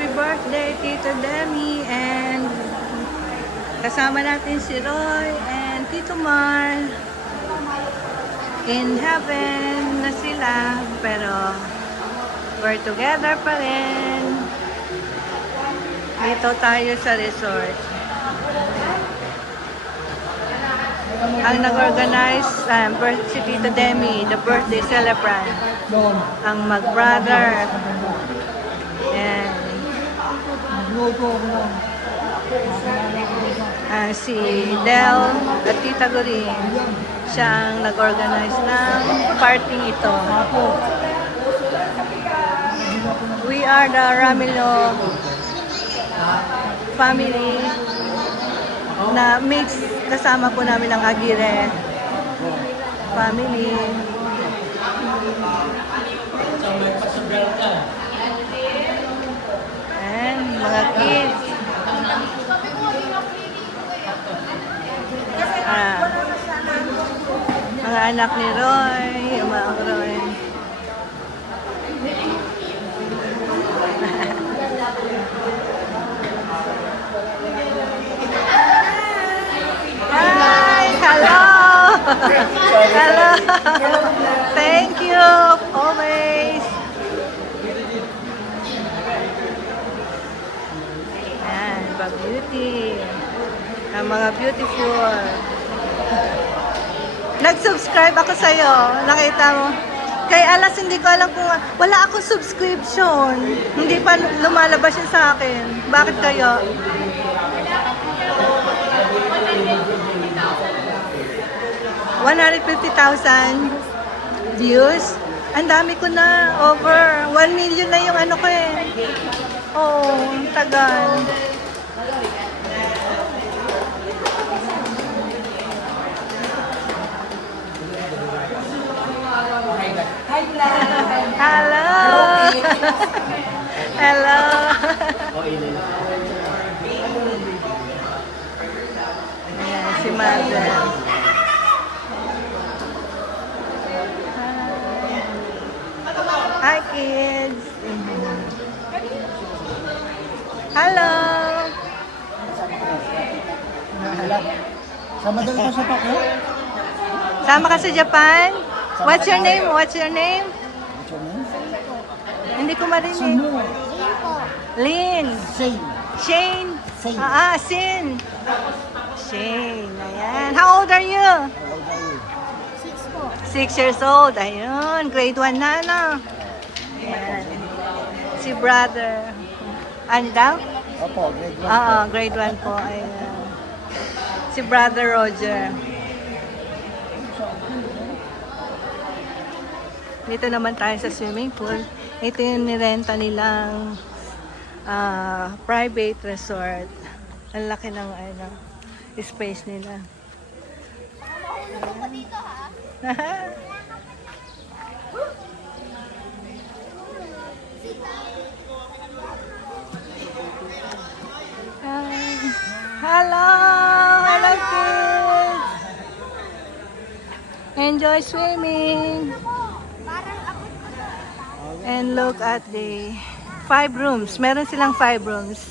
Happy birthday, Tito Demi, and kasama natin si Roy and Tito Mar. In heaven na sila, pero we're together pa rin. Dito tayo sa resort. Ang nag-organize, si Tito Demi, the birthday celebrant. Ang mag-brother. And si Del at Tita Gorin, siya ang nag-organize ng party ito. We are the Ramilo family na mix, kasama po namin ang Aguirre family. And mga kids. Mga anak ni Roy, yung mga Roy. Hi! Hello! Hello! Thank you! Always! Ayan, beauty. Ang mga beautiful. Nag-subscribe ako sa'yo. Nakita mo? Kay Alas, hindi ko alam kung wala akong subscription. Hindi pa lumalabas yun sa akin. Bakit kayo? $150,000 views. Ang dami ko na. Over 1 million na yung ano ko eh. Oh, tagal. Hello! Hello! Ayan, si Mother. Hi, kids! Hello! Sama daw ka sa Tokyo? Sama ka sa Japan? What's your name? What's your name? What's your name? Hindi ko marinig. Sino? Lynn. Shane. Shane. Shane. Sin. Shane. Ayan. How old are you? How old are you? 6 years old. Ayun. Grade 1 na, no? Ayan. Si brother. Ano daw? Opo, grade 1. Oo, grade 1 po. Ayan. Si brother Roger. Dito naman tayo sa swimming pool. Ito yung nirenta nilang private resort. Ang laki ng ano, space nila. Hello! Hello, kids! Enjoy swimming! And look at the 5 rooms. Meron silang 5 rooms.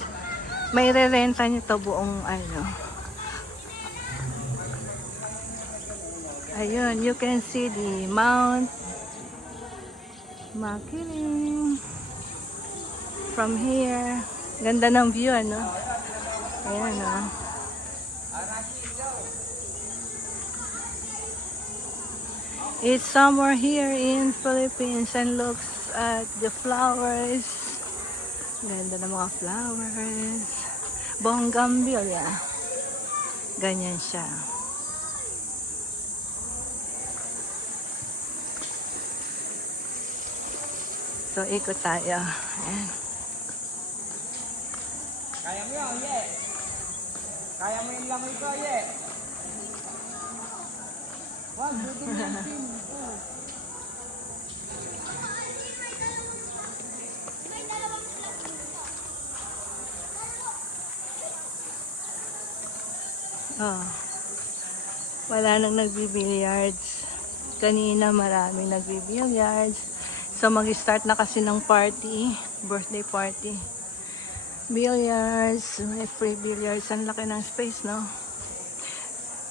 May re-renta nyo to buong ano. Ayun, you can see the Mount Makiling from here. Ganda ng view, ano? Ayan, oh. It's somewhere here in Philippines and looks at the flowers. Ganda ng mga flowers. Bougainvillea. Ganyan siya. So, ikot tayo. Ayan. Kaya mo yun, Ye. Kaya mo yung lamay ko, Ye. Wag, buti mo yung team. Oh. Wala nang nagbi-billiards. Kanina maraming nagbi-billiards. So mag-start na kasi ng party, birthday party. Billiards. May free billiards. Ang laki ng space, no?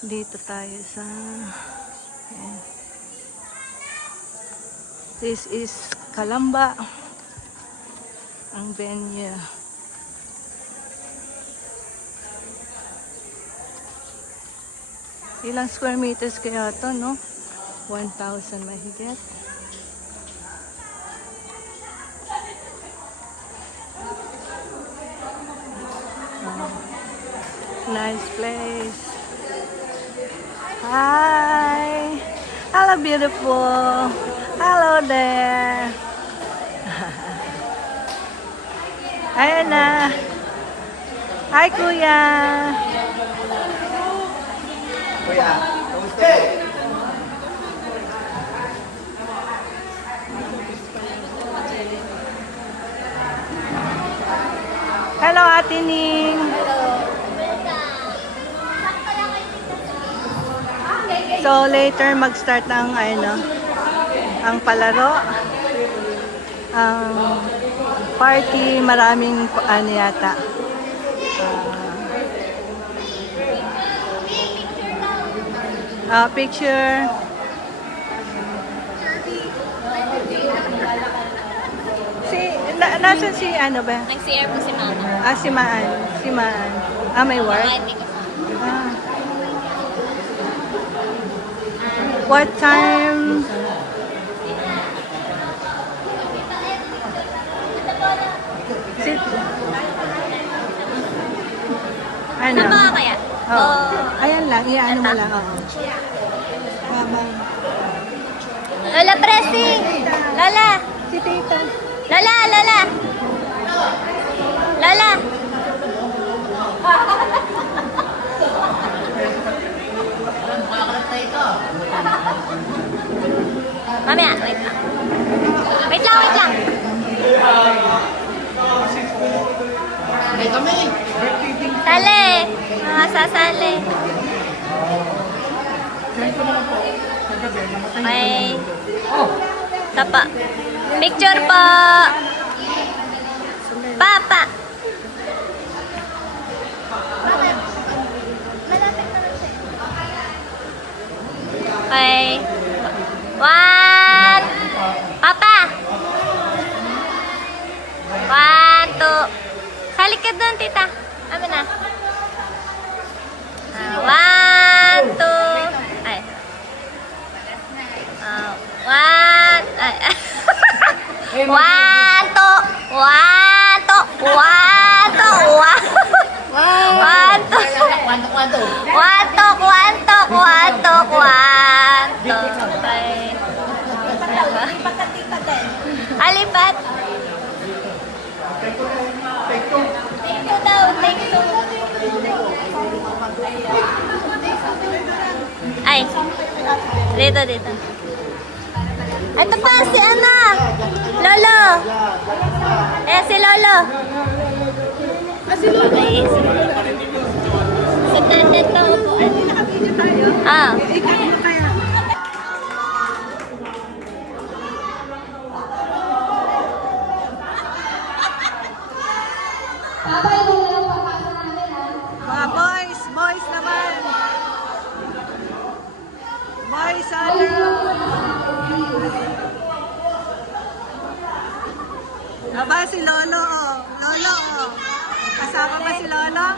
Dito tayo sa... Ayan. This is Calamba. Ang venue. Ilang square meters kaya to, no? 1,000 mahigit. Nice place. Hi. Hello, beautiful. Hello there. Ayan na. Hi, kuya. Kuya, kamusta? Hello, Ate Ning. So later mag-start ang ang palaro. Ang party, maraming yata. Picture. Nasaan si ano ba? Nag-CR po si Mama. Si Maan. Si Maan. May work? Hindi ko pa. What time? Sit. Ano? Saan ba kaya? Ayan lang. Iyaano mo lang. Oo. Mama. Lola Pressing! Lola! Si Tita. Lola! Lola! Lola! Mamaya, wait lang. Wait lang, wait lang. Sali! Mga sasali. Okay. Tapa. Picture po. Papa. Okay. One. Papa. One, two. Salik ka doon, tita. Amin na. One, two. Ay. One. Ay. One, two. One, two. One, two. One. One, two. One, two. One, two. One, two. One, two. Okay. Alipat. Take two daw. Take two. Ay. Dito, dito. Ito pa si Ana. Lolo. Si Lolo. Si Lolo. Okay, si Lolo. Sa tanda to. Mga boys naman. Boys, Aba, si Lolo, oh. Lolo, oh. Kasama ba si Lolo?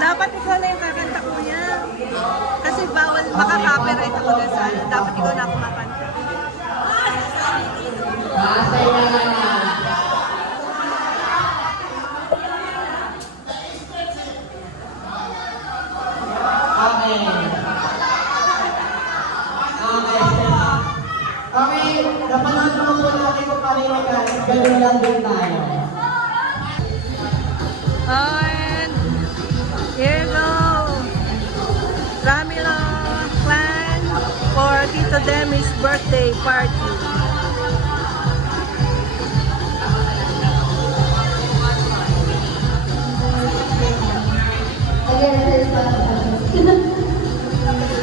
Dapat ikaw na yung kakanta, kuya. Kasi bawal makaka-copyright ako na sa ano. Dapat ikaw na ako makanta. Okay, napanood naman po natin kung paano yung gano'n lang din tayo. And here you go. Ramila clan for Tito Demi's birthday party. Again, there's a lot of questions.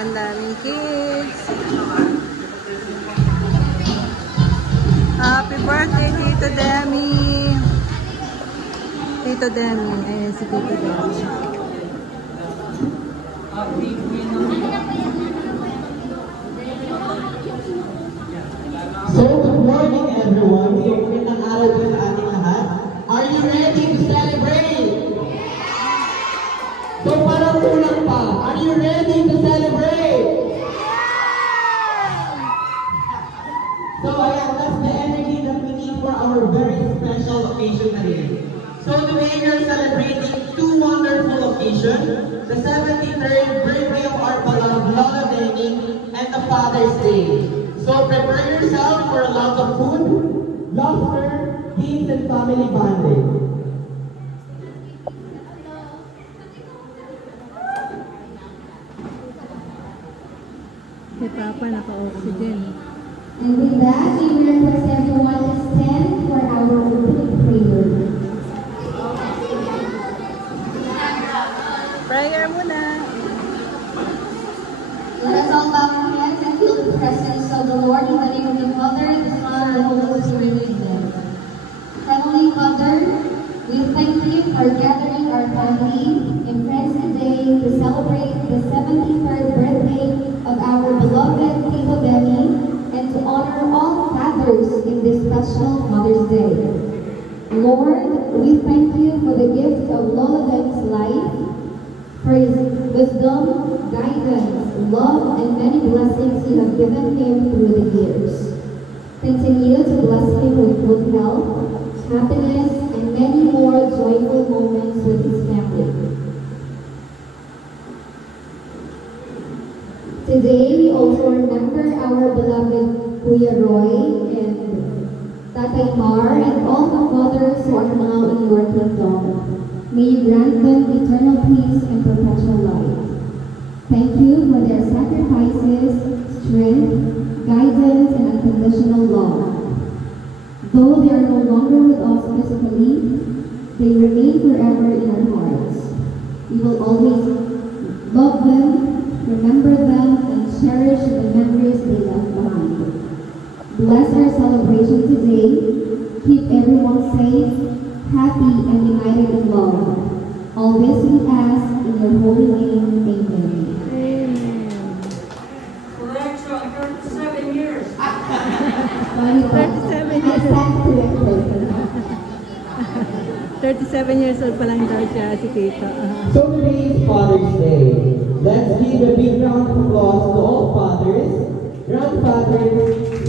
Ang daming kids. Happy birthday, Tito Demi. Tito Demi. Ayan si Tito Demi. So, good morning everyone. Magandang araw po sa ating lahat. Are you ready to celebrate? So, parang kulang pa. Are you ready to celebrate? So, ayan, that's the energy that we need for our very special occasion today. So, today we are celebrating two wonderful occasions. The 73rd birthday of our beloved Lola Demi and the Father's Day. So, prepare yourself for a lot of food, laughter, games, and family bonding. Si Papa naka-oxygen. And with that, we will request everyone to stand for our opening prayer. Prayer muna. Let us all bow our heads and feel the presence of the Lord in the name of the Father, the Son, and the Holy Spirit. Amen. Heavenly Father, we thank you for gathering our family and friends today to celebrate the 73rd birthday of our beloved Tito Demi and to honor all fathers in this special Mother's Day. Lord, we thank you for the gift of Lola Demi's life, for his wisdom, guidance, love, and many blessings you have given him through the years. Continue to bless him with good health, happiness, and many more joyful moments with his family. Today, we also remember our beloved Kuya Roy and Tatay Mar and all the fathers who are now in your kingdom. May you grant them eternal peace and perpetual life. Thank you for their sacrifices, strength, guidance, and unconditional love. Though they are no longer with us physically, they remain forever in our hearts. We will always love them, remember them, and cherish the memories they left behind. Bless our celebration today. Keep everyone safe, happy, and united in love. All this we ask in your holy name. Amen. Correction, 37 years. Sorry po. 37 I years. stand corrected. 37 years old pa lang daw siya, si Tito. So today is Father's Day. Let's give a big round of applause to all fathers, grandfathers,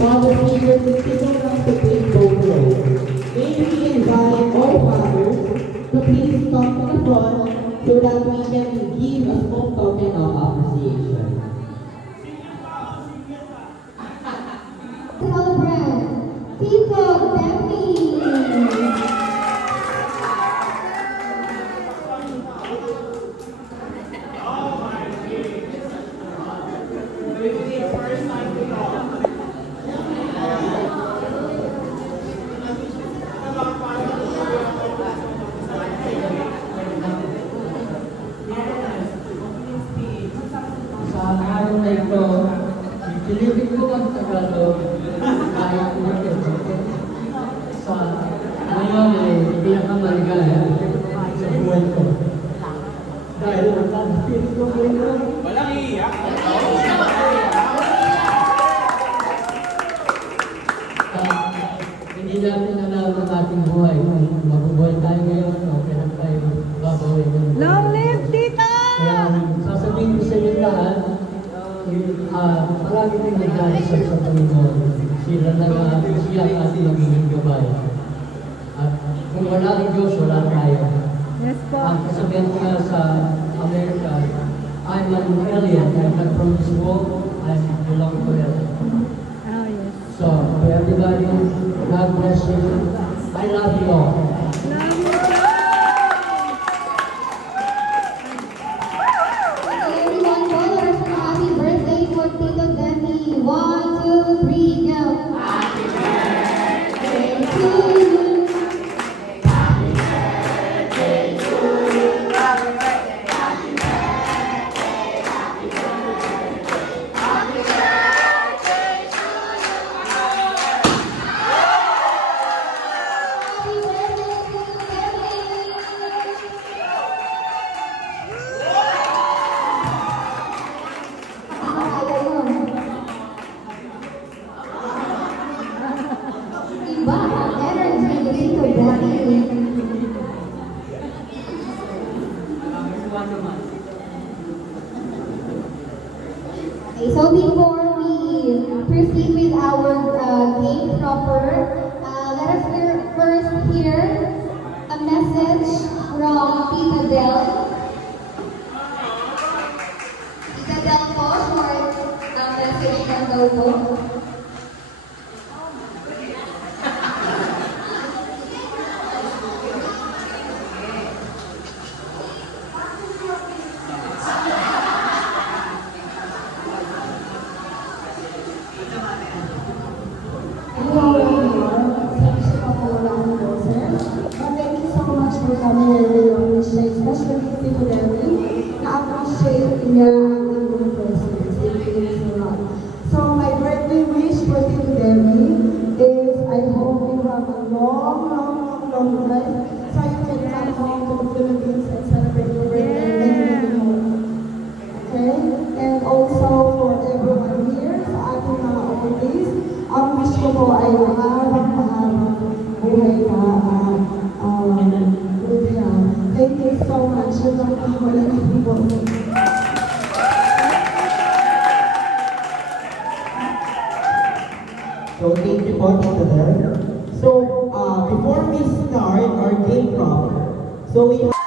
father figures, and people come to take both roles. May we invite all fathers to please come to the front so that we can give a small token of appreciation. Celebrate Tito Demi. Sa araw na ito, itilipin ko ang Tagalog kahit ulit. Sa ngayon ay pinakamaligaya sa buhay ko. Dahil ang pagpili ko ngayon, Walang iiyak. hindi natin alam ang ating buhay. Kung mabubuhay tayo ngayon, o kailan tayo babawi ng buhay. Long live Tito! Kaya sasabihin ko sa inyo lahat, palagi din nagdadasal sa Panginoon. Sila na siya ang ating magiging gabay. At kung wala ang Diyos, wala tayo. Yes po. Ang kasabihan ko nga sa Amerika, I'm an alien, I'm not from this world, I belong to heaven. Oh, yes. So, for everybody, God bless you. I love you all. Love you, Tito! Everyone, call her happy birthday for Tito Demi. 1, 2, 3, go. message from Tita Del. Tita Del po, short message lang daw po. Hello, everyone. Thank you for following process. But thank you so much for coming here with your mission, especially to Debbie. Na-appreciate niya ang inyong presence. Thank you so much. So, my birthday wish for Tito Debbie is I hope you have a long life so you can come home to the Philippines and celebrate your birthday many more. Okay? And also for everyone here, sa ating mga oldies, ang wish ko po ay mahabang buhay ka at good health. Thank you so much. Yun lang po, wala na po. So thank you po, Tita Del. So before we start our game proper, so we have